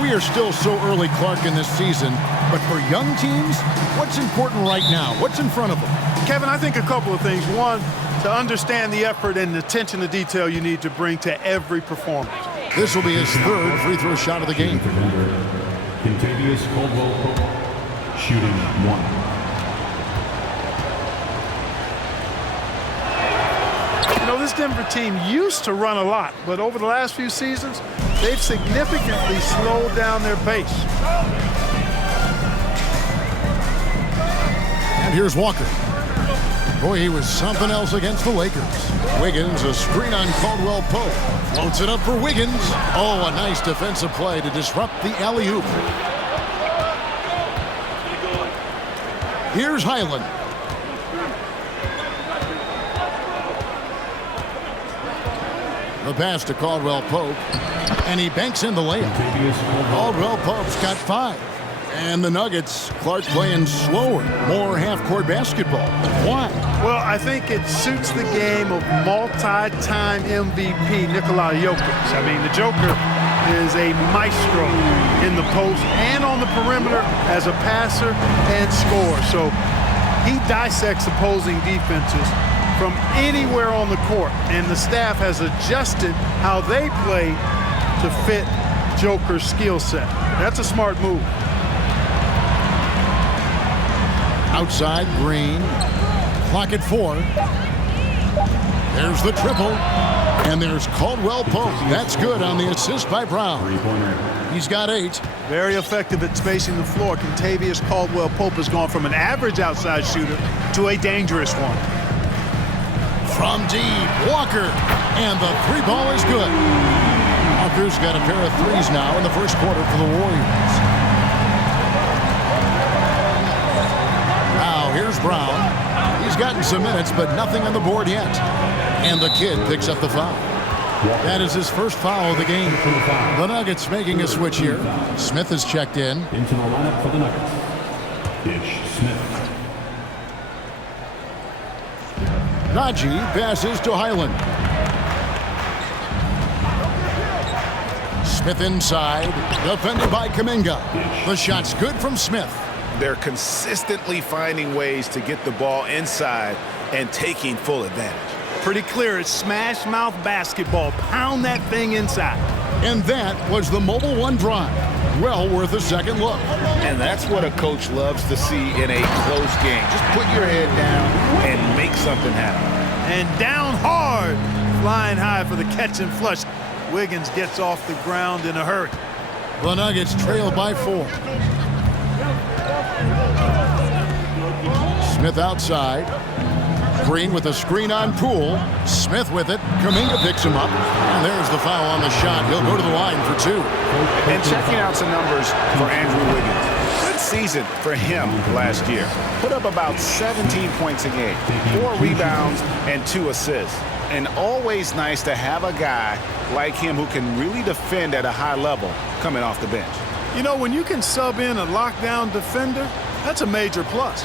we are still so early, Clark, in this season, but for young teams, what's important right now? What's in front of them? Kevin, I think a couple of things. One, to understand the effort and attention to detail you need to bring to every performance. This will be his third free throw shot of the game. Shooting 1. You know, this Denver team used to run a lot, but over the last few seasons, they've significantly slowed down their pace. And here's Walker. Boy, he was something else against the Lakers. Wiggins, a screen on Caldwell Pope. Floats it up for Wiggins. Oh, a nice defensive play to disrupt the alley-oop. Here's Highland. The pass to Caldwell Pope, and he banks in the layup. Caldwell Pope's got 5. And the Nuggets, Clark, playing slower, more half-court basketball. Why? Well, I think it suits the game of multi-time MVP Nikola Jokic. I mean, the Joker is a maestro in the post and on the perimeter as a passer and scorer. So he dissects opposing defenses from anywhere on the court, and the staff has adjusted how they play to fit Joker's skill set. That's a smart move. Outside, Green. Clock at 4. There's the triple. And there's Caldwell Pope. That's good on the assist by Brown. He's got 8. Very effective at spacing the floor. Kentavious Caldwell-Pope has gone from an average outside shooter to a dangerous one. From deep, Walker. And the 3 ball is good. Walker's got a pair of 3s now in the first quarter for the Warriors. Now here's Brown. He's gotten some minutes, but nothing on the board yet. And the kid picks up the foul. That is his first foul of the game. The Nuggets making a switch here. Smith is checked in. Into the lineup for the Nuggets. Ish Smith. Najee passes to Highland. Smith inside, defended by Kuminga. The shot's good from Smith. They're consistently finding ways to get the ball inside and taking full advantage. Pretty clear, it's smash mouth basketball. Pound that thing inside. And that was the Mobile One drive. Well worth a second look. And that's what a coach loves to see in a close game. Just put your head down and make something happen. And down hard, flying high for the catch and flush. Wiggins gets off the ground in a hurry. The Nuggets trail by 4. Smith outside. Green with a screen on Poole. Smith with it. Kuminga picks him up. And there's the foul on the shot. He'll go to the line for 2. And checking out some numbers for Andrew Wiggins. Good season for him last year. Put up about 17 points a game, 4 rebounds, and 2 assists. And always nice to have a guy like him who can really defend at a high level coming off the bench. You know, when you can sub in a lockdown defender, that's a major plus.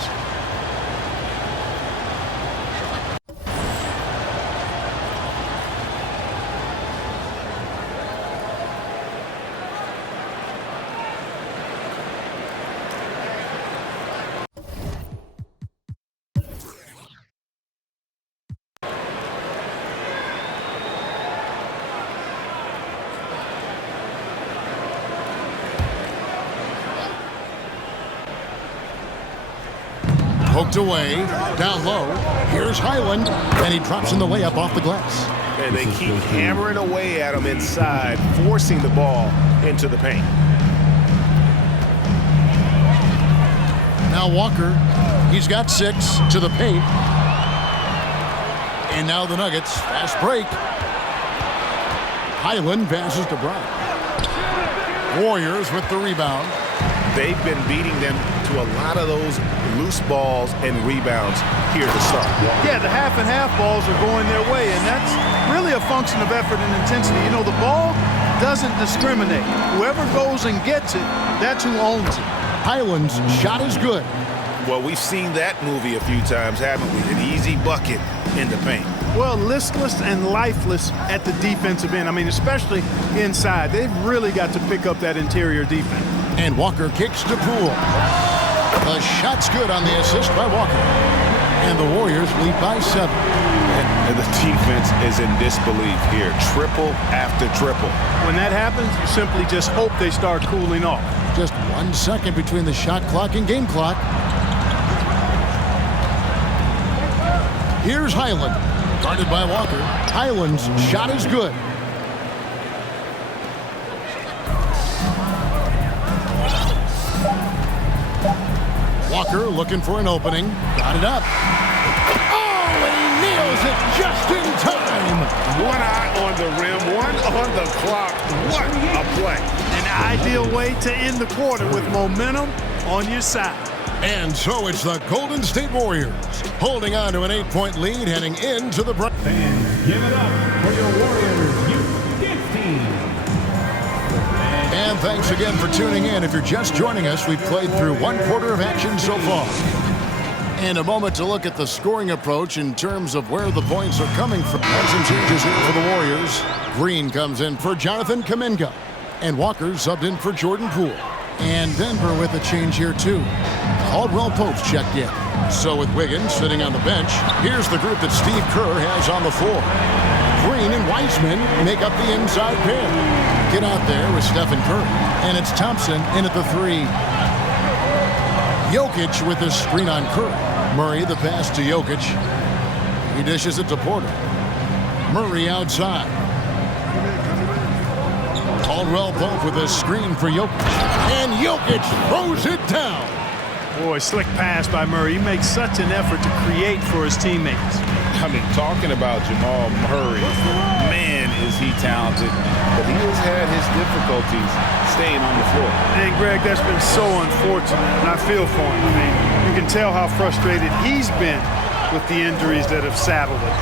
Poked away, down low. Here's Highland, and he drops in the layup off the glass. And they keep hammering away at him inside, forcing the ball into the paint. Now Walker, he's got 6 to the paint. And now the Nuggets, fast break. Highland passes to Brown. Warriors with the rebound. They've been beating them to a lot of those loose balls and rebounds here to start. Yeah, the half and half balls are going their way, and that's really a function of effort and intensity. You know, the ball doesn't discriminate. Whoever goes and gets it, that's who owns it. Highland's shot is good. Well, we've seen that movie a few times, haven't we? An easy bucket in the paint. Well, listless and lifeless at the defensive end. I mean, especially inside. They've really got to pick up that interior defense. And Walker kicks to Poole. The shot's good on the assist by Walker. And the Warriors lead by 7. And the defense is in disbelief here. Triple after triple. When that happens, you simply just hope they start cooling off. Just 1 second between the shot clock and game clock. Here's Highland, guarded by Walker. Highland's shot is good. Walker looking for an opening. Got it up. Oh, and he nails it just in time. One eye on the rim, one on the clock. What a play. An ideal way to end the quarter with momentum on your side. And so it's the Golden State Warriors holding on to an 8-point lead heading into the break. Fans, give it up for your Warriors Youth Team. And thanks again for tuning in. If you're just joining us, we've played through 1 quarter of action so far. And a moment to look at the scoring approach in terms of where the points are coming from. And some changes here for the Warriors. Green comes in for Jonathan Kuminga. And Walker subbed in for Jordan Poole. And Denver with a change here too. Caldwell Pope's checked in. So with Wiggins sitting on the bench, here's the group that Steve Kerr has on the floor. Green and Wiseman make up the inside pair. Get out there with Stephen Curry. And it's Thompson in at the 3. Jokic with the screen on Curry. Murray the pass to Jokic. He dishes it to Porter. Murray outside. Caldwell Pope with a screen for Jokic. And Jokic throws it down. Boy, slick pass by Murray. He makes such an effort to create for his teammates. I mean, talking about Jamal Murray, man, is he talented. But he has had his difficulties staying on the floor. And Greg, that's been so unfortunate, and I feel for him. I mean, you can tell how frustrated he's been with the injuries that have saddled him.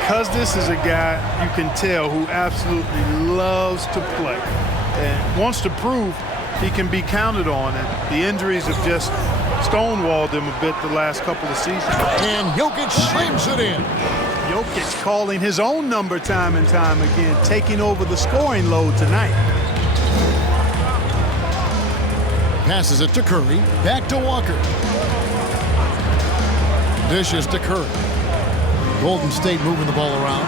Because this is a guy you can tell who absolutely loves to play and wants to prove he can be counted on, and the injuries have just stonewalled him a bit the last couple of seasons. And Jokic slams it in. Jokic calling his own number time and time again, taking over the scoring load tonight. Passes it to Curry. Back to Walker. Dishes to Curry. Golden State moving the ball around.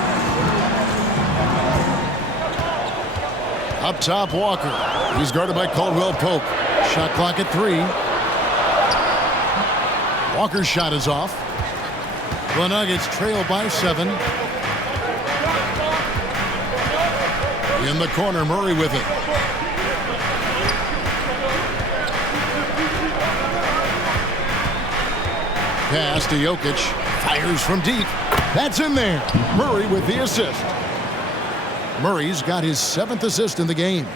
Up top, Walker. He's guarded by Caldwell Pope. Shot clock at 3. Walker's shot is off. The Nuggets trail by 7. In the corner, Murray with it. Pass to Jokic. Fires from deep. That's in there. Murray with the assist. Murray's got his 7th assist in the game.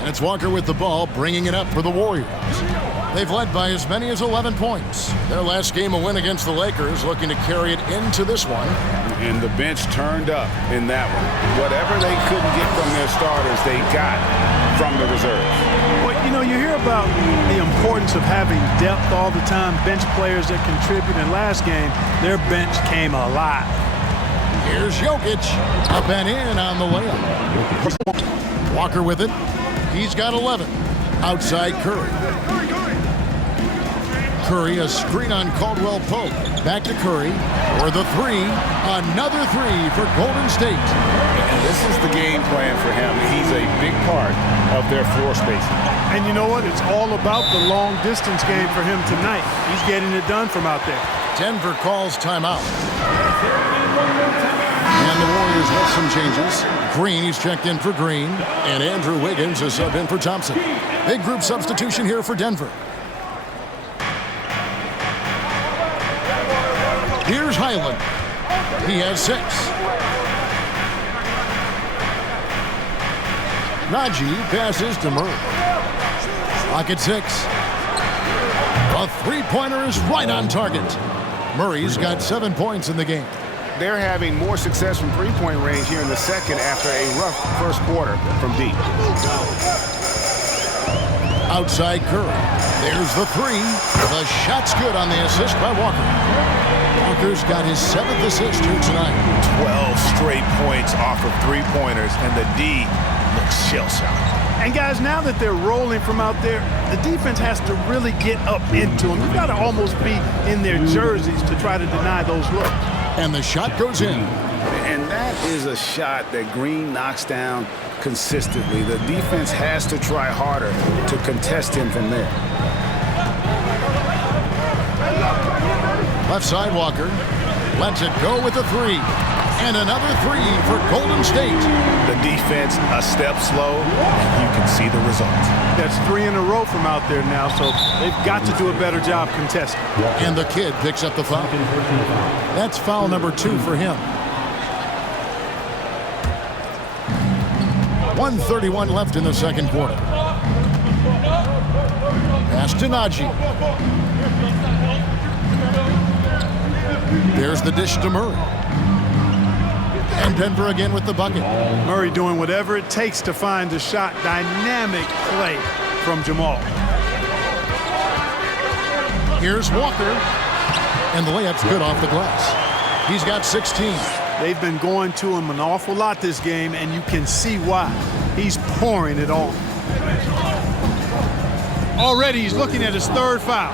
And it's Walker with the ball, bringing it up for the Warriors. They've led by as many as 11 points. Their last game, a win against the Lakers, looking to carry it into this one. And the bench turned up in that one. Whatever they couldn't get from their starters, they got from the reserves. Well, you know, you hear about the importance of having depth all the time, bench players that contribute. In last game, their bench came alive. Here's Jokic. Up and in on the layup. Walker with it. He's got 11. Outside Curry. Curry, a screen on Caldwell Pope. Back to Curry for the 3. Another 3 for Golden State. And this is the game plan for him. He's a big part of their floor spacing. And you know what? It's all about the long distance game for him tonight. He's getting it done from out there. Denver calls timeout. And the Warriors with some changes. Green, he's checked in for Green. And Andrew Wiggins is subbed in for Thompson. Big group substitution here for Denver. Here's Highland. He has 6. Najee passes to Murray. Clock at 6. A 3-pointer is right on target. Murray's got 7 points in the game. They're having more success from 3-point range here in the second after a rough first quarter from deep. Outside Curry. There's the 3. The shot's good on the assist by Walker. Walker's got his 7th assist here tonight. 12 straight points off of three-pointers, and the D looks shell-shocked. And guys, now that they're rolling from out there, the defense has to really get up into them. You've got to almost be in their jerseys to try to deny those looks. And the shot goes in. And that is a shot that Green knocks down consistently. The defense has to try harder to contest him from there. Left side, Walker lets it go with a three. And another three for Golden State. The defense a step slow, and you can see the results. That's 3 in a row from out there now, so they've got to do a better job contesting. And the kid picks up the foul. That's foul number 2 for him. 1:31 left in the second quarter. Pass to Najee. There's the dish to Murray. And Denver again with the bucket. Murray doing whatever it takes to find the shot. Dynamic play from Jamal. Here's Walker. And the layup's good off the glass. He's got 16. They've been going to him an awful lot this game, and you can see why. He's pouring it on. Already he's looking at his 3rd foul.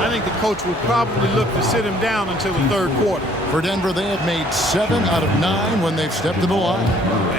I think the coach will probably look to sit him down until the 3rd quarter. For Denver, they have made 7 out of 9 when they've stepped to the line.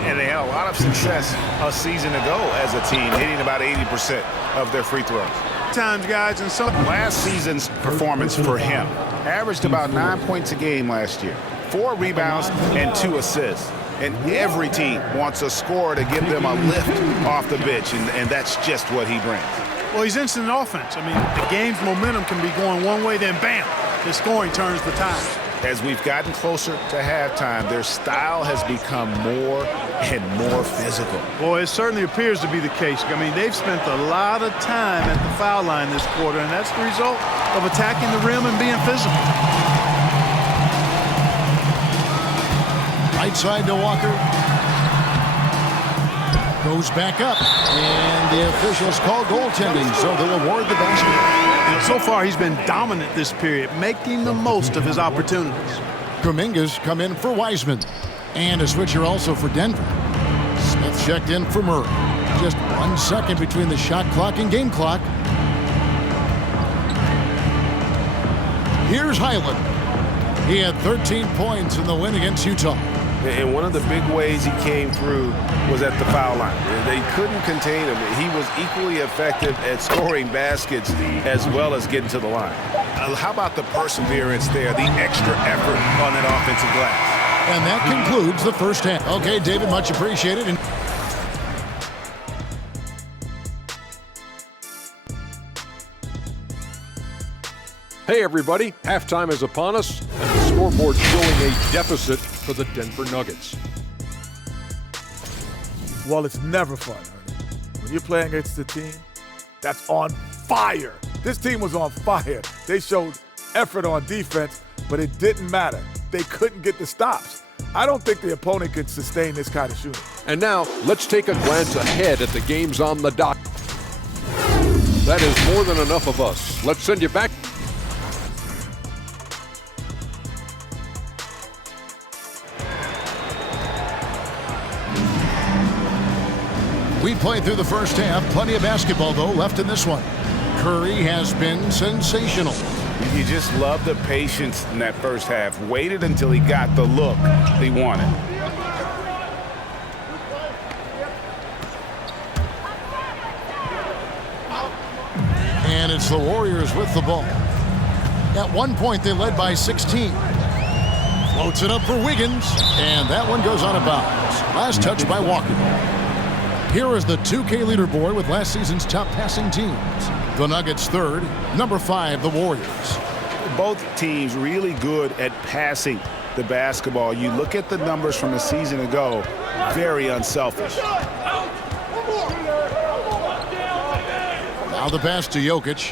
And they had a lot of success a season ago as a team, hitting about 80% of their free throws. Times, guys, and some Last season's performance for him averaged about 9 points a game last year, 4 rebounds and 2 assists. And every team wants a scorer to give them a lift off the bench, and that's just what he brings. well, he's instant offense. I mean, the game's momentum can be going one way, then bam, his scoring turns the tide. As we've gotten closer to halftime, their style has become more and more physical. Well, it certainly appears to be the case. I mean, they've spent a lot of time at the foul line this quarter, and that's the result of attacking the rim and being physical. Right side to Walker. Goes back up, and the officials call goaltending, so they'll award the basket. And so far, he's been dominant this period, making the most of his opportunities. Kuminga's come in for Wiseman, and a switcher also for Denver. Smith checked in for Murray. Just 1 second between the shot clock and game clock. Here's Highland. He had 13 points in the win against Utah. And one of the big ways he came through was at the foul line. They couldn't contain him. He was equally effective at scoring baskets as well as getting to the line. How about the perseverance there, the extra effort on that offensive glass? And that concludes the first half. Okay, David, much appreciated. And hey everybody, halftime is upon us, and the scoreboard showing a deficit for the Denver Nuggets. Well, it's never fun, Ernie. When you're playing against a team that's on fire. This team was on fire. They showed effort on defense, but it didn't matter. They couldn't get the stops. I don't think the opponent could sustain this kind of shooting. And now, let's take a glance ahead at the games on the dock. That is more than enough of us. Let's send you back. we played through the first half. Plenty of basketball, though, left in this one. Curry has been sensational. You just love the patience in that first half. Waited until he got the look he wanted. And it's the Warriors with the ball. At one point, they led by 16. Floats it up for Wiggins, and that one goes out of bounds. Last touch by Walker. Here is the 2K leaderboard with last season's top passing teams. The Nuggets third, number 5, the Warriors. Both teams really good at passing the basketball. You look at the numbers from a season ago, very unselfish. Now the pass to Jokic.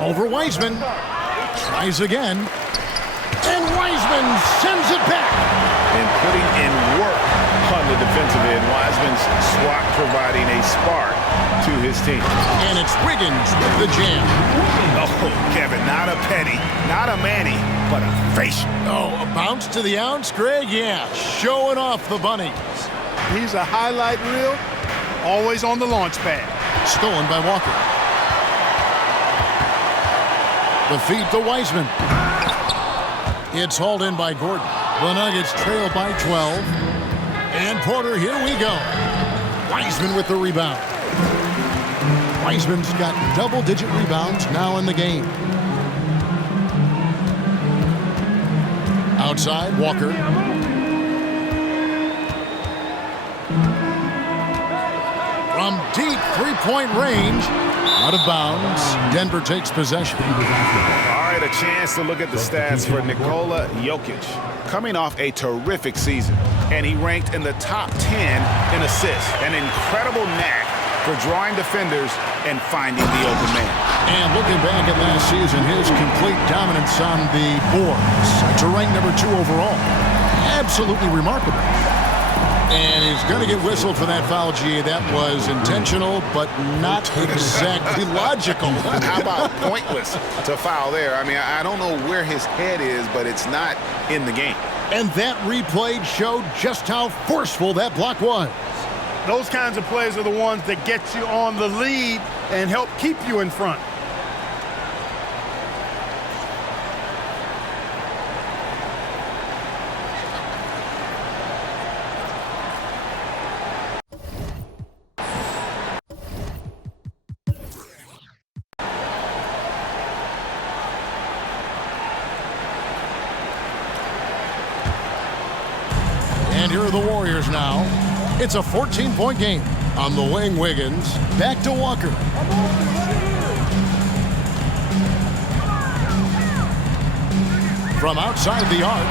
Over Wiseman. Tries again. And Wiseman sends it back. And putting in work on the defense. defensively, and Wiseman's swat providing a spark to his team. And it's Wiggins with the jam. Oh, Kevin, not a penny, not a Manny, but a facial. Oh, a bounce to the ounce, Greg? Yeah, showing off the bunnies. He's a highlight reel, always on the launch pad. Stolen by Walker. The feed to Wiseman. It's hauled in by Gordon. The Nuggets trail by 12. And Porter, here we go. Wiseman with the rebound. Wiseman's got double-digit rebounds now in the game. Outside, Walker. From deep three-point range, out of bounds, Denver takes possession. All right, a chance to look at the stats for Nikola Jokic. Coming off a terrific season, and he ranked in the top 10 in assists. An incredible knack for drawing defenders and finding the open man. And looking back at last season, his complete dominance on the boards to rank number 2 overall. Absolutely remarkable. And he's going to get whistled for that foul, G. That was intentional, but not exactly logical. How about pointless to foul there? I mean, I don't know where his head is, but it's not in the game. And that replay showed just how forceful that block was. Those kinds of plays are the ones that get you on the lead and help keep you in front. And here are the Warriors now. It's a 14-point game. On the wing, Wiggins. Back to Walker. From outside the arc.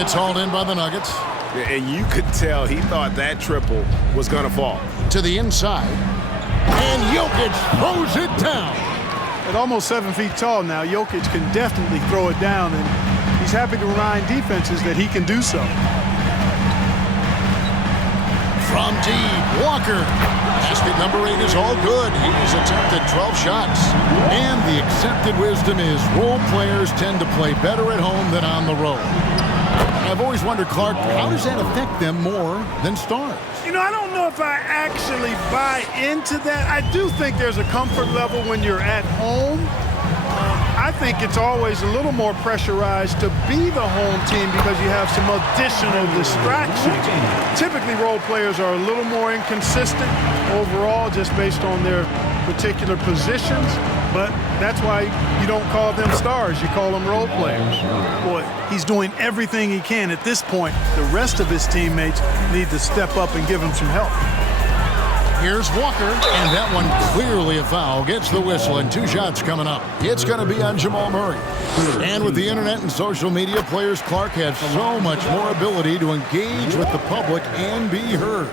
It's hauled in by the Nuggets. And you could tell he thought that triple was going to fall. To the inside. And Jokic throws it down. At almost 7 feet tall now, Jokic can definitely throw it down, and he's happy to remind defenses that he can do so. From deep, Walker. Basket number 8 is all good. He's attempted 12 shots. And the accepted wisdom is role players tend to play better at home than on the road. I've always wondered, Clark, how does that affect them more than stars? You know, I don't know if I actually buy into that. I do think there's a comfort level when you're at home. I think it's always a little more pressurized to be the home team because you have some additional distractions. Typically, role players are a little more inconsistent overall just based on their particular positions, but that's why you don't call them stars. You call them role players. Boy, he's doing everything he can. At this point, the rest of his teammates need to step up and give him some help. Here's Walker, and that one clearly a foul. Gets the whistle, and 2 shots coming up. It's going to be on Jamal Murray. And with the internet and social media, players, Clark, have so much more ability to engage with the public and be heard.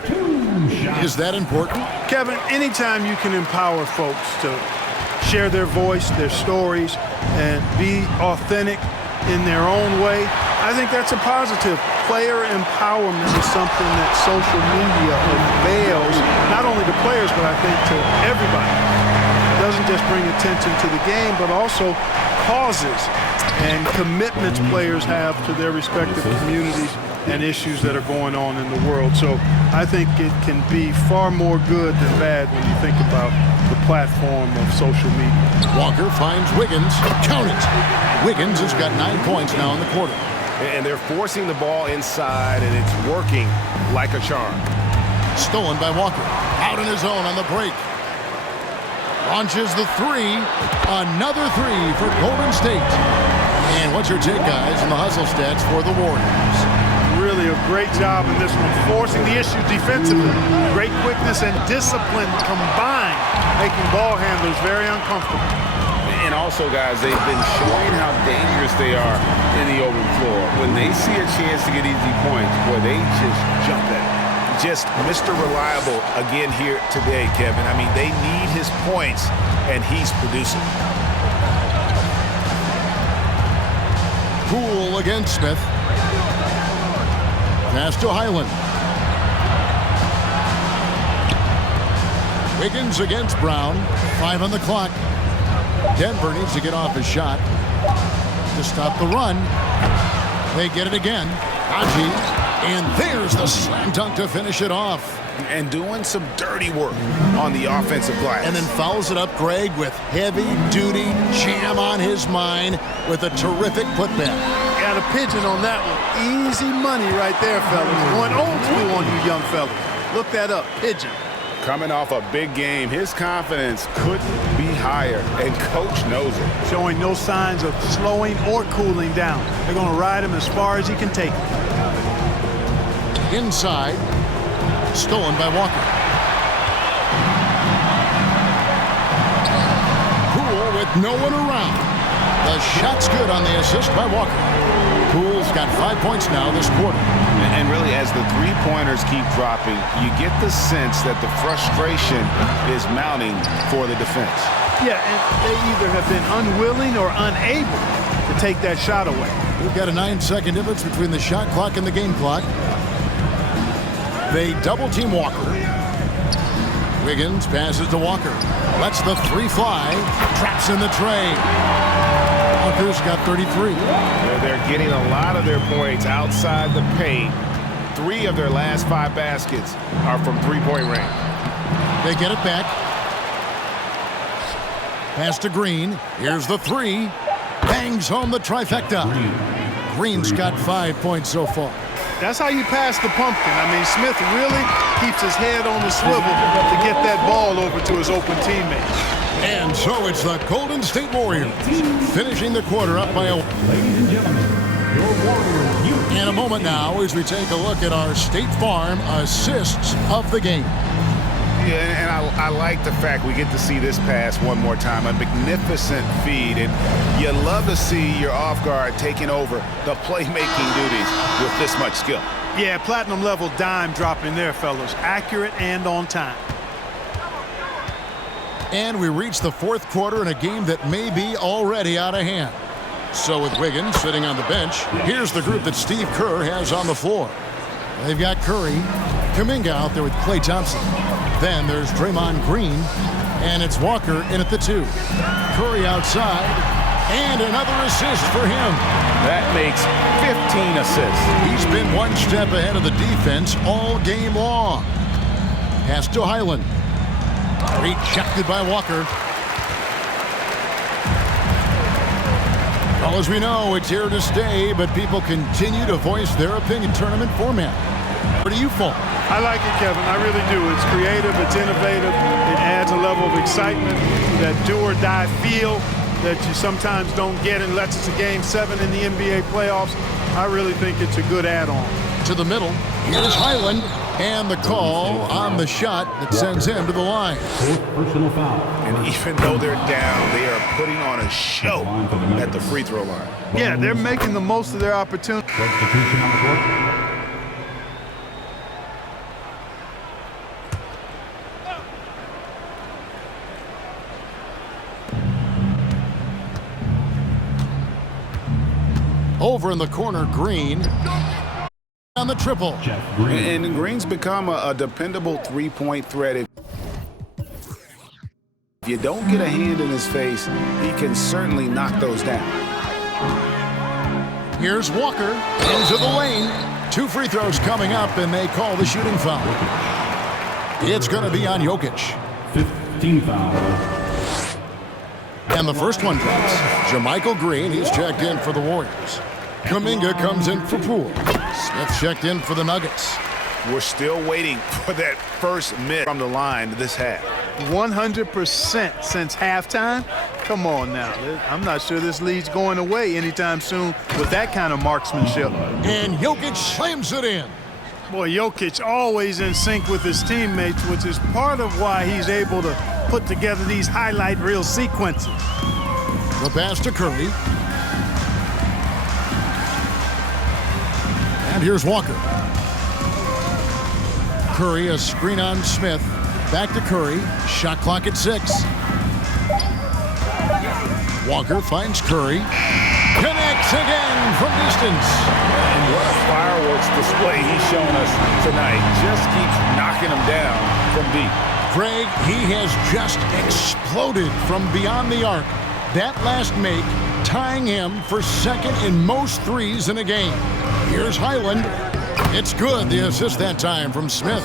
Is that important? Kevin, anytime you can empower folks to share their voice, their stories, and be authentic in their own way, I think that's a positive. Player empowerment is something that social media avails, not only to players, but I think to everybody. It doesn't just bring attention to the game, but also causes and commitments players have to their respective communities and issues that are going on in the world. So I think it can be far more good than bad when you think about the platform of social media. Walker finds Wiggins. Count it. Wiggins has got 9 points now in the quarter. And they're forcing the ball inside, and it's working like a charm. Stolen by Walker. Out in his own on the break. Launches the 3. Another 3 for Golden State. And what's your take, guys, on the hustle stats for the Warriors? Really a great job in this one, forcing the issue defensively. Great quickness and discipline combined, making ball handlers very uncomfortable. And also, guys, they've been showing how dangerous they are in the open floor. When they see a chance to get easy points, boy, they just jump at it. Just Mr. Reliable again here today, Kevin. I mean, they need his points, and he's producing. Poole against Smith. Pass to Highland. Wiggins against Brown. 5 on the clock. Denver needs to get off his shot to stop the run. They get it again. Haji. And there's the slam dunk to finish it off. And doing some dirty work on the offensive glass. And then fouls it up, Greg, with heavy-duty jam on his mind with a terrific putback. Got a pigeon on that one. Easy money right there, fellas. Going old school on you young fellas. Look that up, pigeon. Coming off a big game, his confidence couldn't be higher, and Coach knows it. Showing no signs of slowing or cooling down. They're going to ride him as far as he can take him. Inside. Stolen by Walker. Poole with no one around. The shot's good on the assist by Walker. Poole's got 5 points now this quarter. And really, as the three-pointers keep dropping, you get the sense that the frustration is mounting for the defense. Yeah, and they either have been unwilling or unable to take that shot away. We've got a 9-second difference between the shot clock and the game clock. They double-team Walker. Wiggins passes to Walker. Lets the three fly. Traps in the tray. Walker's got 33. They're getting a lot of their points outside the paint. 3 of their last 5 baskets are from three-point range. They get it back. Pass to Green. Here's the three. Bangs home the trifecta. Green's got 5 points so far. That's how you pass the pumpkin. I mean, Smith really keeps his head on the swivel to get that ball over to his open teammates. And so it's the Golden State Warriors finishing the quarter up by a... Ladies and gentlemen, your Warriors. In a moment now as we take a look at our State Farm assists of the game. Yeah, and I like the fact we get to see this pass one more time. A magnificent feed, and you love to see your off guard taking over the playmaking duties with this much skill. Yeah, platinum level dime dropping there, fellas. Accurate and on time. And we reach the fourth quarter in a game that may be already out of hand. So with Wiggins sitting on the bench, here's the group that Steve Kerr has on the floor. They've got Curry, Kuminga out there with Klay Thompson. Then there's Draymond Green, and it's Walker in at the 2. Curry outside, and another assist for him. That makes 15 assists. He's been one step ahead of the defense all game long. Pass to Highland. Rejected by Walker. Well, as we know, it's here to stay, but people continue to voice their opinion. Tournament format. Where do you fall? I like it, Kevin. I really do. It's creative. It's innovative. It adds a level of excitement, that do-or-die feel that you sometimes don't get unless it's a Game 7 in the NBA playoffs. I really think it's a good add-on. To the middle. Here's Highland. And the call on the shot that sends him to the line. Personal foul. And even though they're down, they are putting on a show at the free throw line. Yeah, they're making the most of their opportunity. Substitution on the court. Over in the corner, Green. On the triple. Jeff Green. And Green's become a dependable three-point threat. If you don't get a hand in his face, he can certainly knock those down. Here's Walker into the lane. 2 free throws coming up, and they call the shooting foul. It's going to be on Jokic. 15 foul. And the first one drops. JaMychal Green, he's checked in for the Warriors. Kuminga comes in for Poole. Smith checked in for the Nuggets. We're still waiting for that first miss from the line this half. 100% since halftime? Come on now. I'm not sure this lead's going away anytime soon with that kind of marksmanship. And Jokic slams it in. Boy, Jokic always in sync with his teammates, which is part of why he's able to put together these highlight reel sequences. The pass to Curry. And here's Walker. Curry, a screen on Smith. Back to Curry. Shot clock at 6. Walker finds Curry. Connects again from distance. And what a fireworks display he's shown us tonight. Just keeps knocking them down from deep. Greg, he has just exploded from beyond the arc. That last make tying him for second in most threes in a game. Here's Highland. It's good. The assist that time from Smith.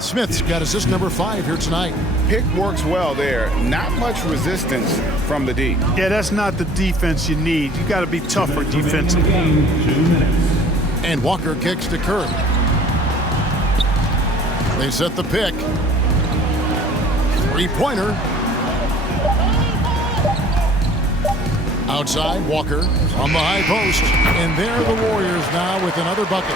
Smith's got assist number 5 here tonight. Pick works well there. Not much resistance from the D. Yeah, that's not the defense you need. You got to be tougher defensively. And Walker kicks to Curry. They set the pick. Three-pointer. Outside, Walker on the high post. And there are the Warriors now with another bucket.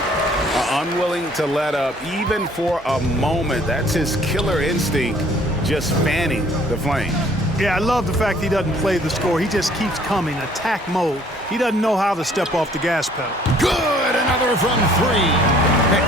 Unwilling to let up even for a moment. That's his killer instinct, just fanning the flames. Yeah, I love the fact he doesn't play the score. He just keeps coming, attack mode. He doesn't know how to step off the gas pedal. Good, another from 3.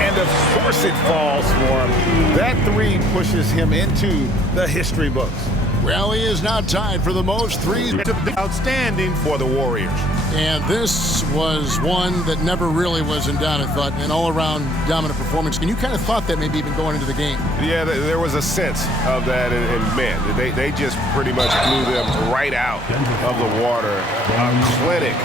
And of course it falls for him. That 3 pushes him into the history books. Well, he is now tied for the most threes. Outstanding For the Warriors. And this was one that never really was in doubt, I thought, an all-around dominant performance. And you kind of thought that maybe even going into the game. Yeah, there was a sense of that, and man, they just pretty much blew them right out of the water. A clinic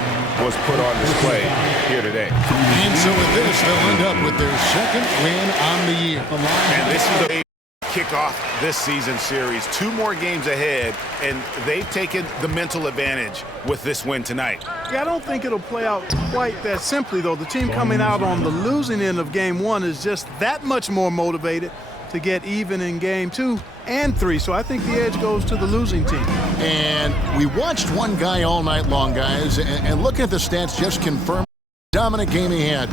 was put on display here today. And so with this, they'll end up with their second win on the year. And this is a kickoff this season series. 2 more games ahead, and they've taken the mental advantage with this win tonight. Yeah, I don't think it'll play out quite that simply, though. The team coming out on the losing end of game 1 is just that much more motivated to get even in game 2 and 3. So I think the edge goes to the losing team. And we watched one guy all night long, guys, and looking at the stats just confirmed the dominant game he had.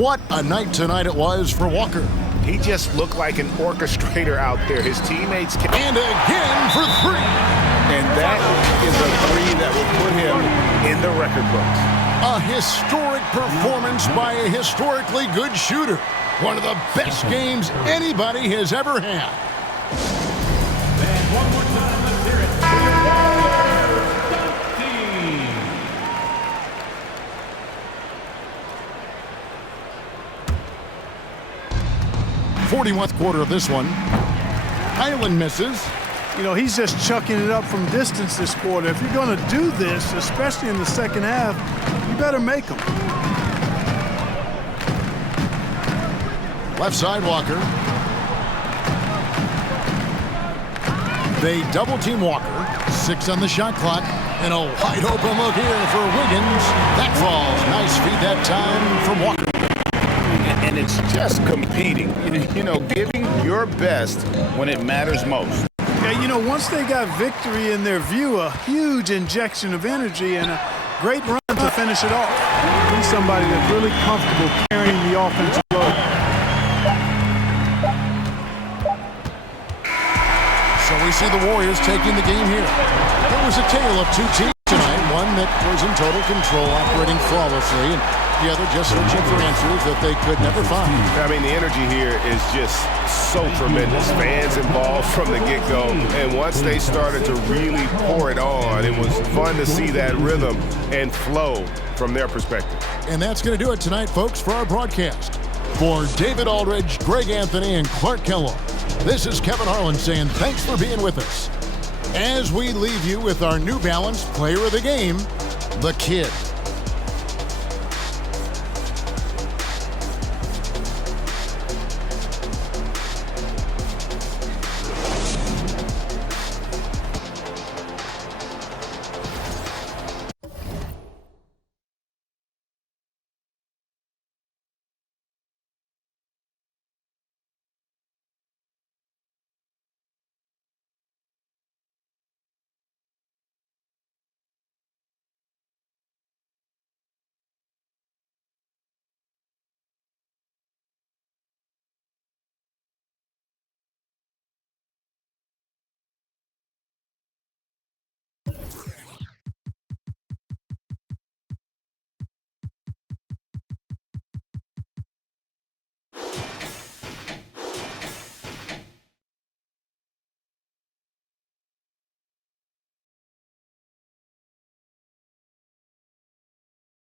What a night tonight it was for Walker. He just looked like an orchestrator out there. His teammates came. And again for 3. And that is a 3 that will put him in the record books. A historic performance by a historically good shooter. One of the best games anybody has ever had. And one more time, let's hear it. Team. 41st quarter of this one. Highland misses. You know, he's just chucking it up from distance this quarter. If you're going to do this, especially in the second half, you better make them. Left side, Walker. They double team Walker. 6 on the shot clock. And a wide open look here for Wiggins. That falls. Nice feed that time from Walker. And it's just competing, you know, giving your best when it matters most. Yeah, you know, once they got victory in their view, a huge injection of energy and a great run to finish it off. He's somebody that's really comfortable carrying the offensive load. So we see the Warriors taking the game here. It was a tale of 2 teams tonight. One that was in total control, operating flawlessly, and the other just searching for answers that they could never find. I mean, the energy here is just so tremendous. Fans involved from the get-go, and once they started to really pour it on, it was fun to see that rhythm and flow from their perspective. And that's going to do it tonight, folks, for our broadcast. For David Aldridge, Greg Anthony, and Clark Kellogg, this is Kevin Harlan saying thanks for being with us as we leave you with our New Balance Player of the Game, the Kid.